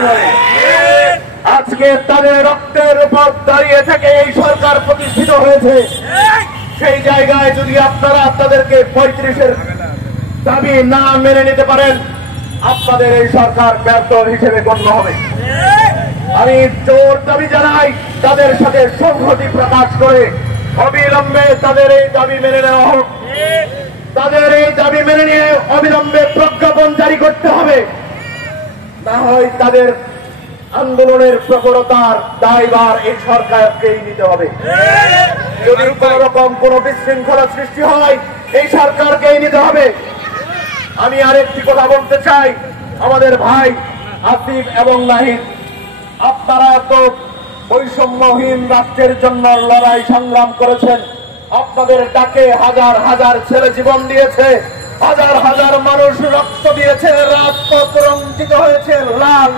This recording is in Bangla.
বিনিময়ে। আজকে তাদের রক্তের উপর দাঁড়িয়ে থেকে এই সরকার প্রতিষ্ঠিত হয়েছে। সেই জায়গায় যদি আপনারা আপনাদেরকে 35-এর দাবি না মেনে নিতে পারেন, আপনাদের এই সরকার ব্যর্থ হিসেবে গণ্য হবে। আমি জোর দাবি জানাই, তাদের সাথে সংহতি প্রকাশ করে অবিলম্বে তাদের এই দাবি মেনে নেওয়া হোক। তাদের এই দাবি মেনে নিয়ে অবিলম্বে প্রজ্ঞাপন জারি করতে হবে, না হয় তাদের আন্দোলনের প্রখরতার দায়ভার এই সরকারকেই নিতে হবে। যদি কোন রকম কোন বিশৃঙ্খলা সৃষ্টি হয়, এই সরকারকেই নিতে হবে। আমি আরেকটি কথা বলতে চাই, আমাদের ভাই আসিফ এবং নাহিদ, আপনারা তো বৈষম্যহীন রাষ্ট্রের জন্য লড়াই সংগ্রাম করেছেন। আপনাদের ডাকে হাজার হাজার ছেলে জীবন দিয়েছে, হাজার হাজার মানুষ রক্ত দিয়েছে, রাজপথ রঞ্জিত হয়েছে, লাল